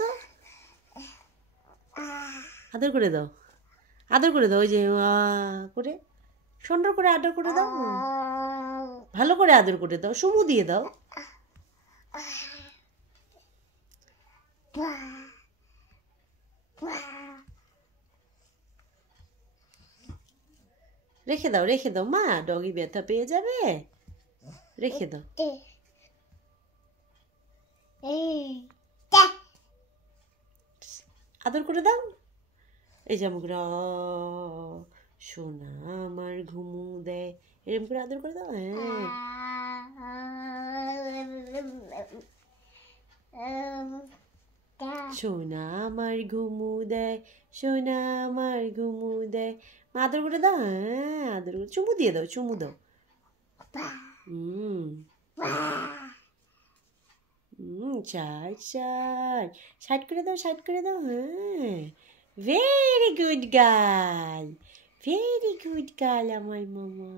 তো, আদর করে দাও, আদর করে দাও, ওই যে করে সুন্দর করে আদর করে দাও, ভালো করে আদর করে দাও, চুমু দিয়ে দাও। রেখে দাও, রেখে দাও মা, ডগি ব্যথা পেয়ে যাবে, রেখে দাও। আদর করে দাও, এই যেমন করে সোনা আমার ঘুমু দেয়, এরকম করে আদর করে দাও। হ্যাঁ, সোনা আমার ঘুমু দেয়, সোনা আমার ঘুমু দেয়, আদর করে দাও। হ্যাঁ, আদর করে, চুমু দিয়ে দাও, চুমু দাও। চার চার, সাইড করে দাও, সাইড করে দাও। হ্যাঁ, very good girl, very good girl আমার মামা।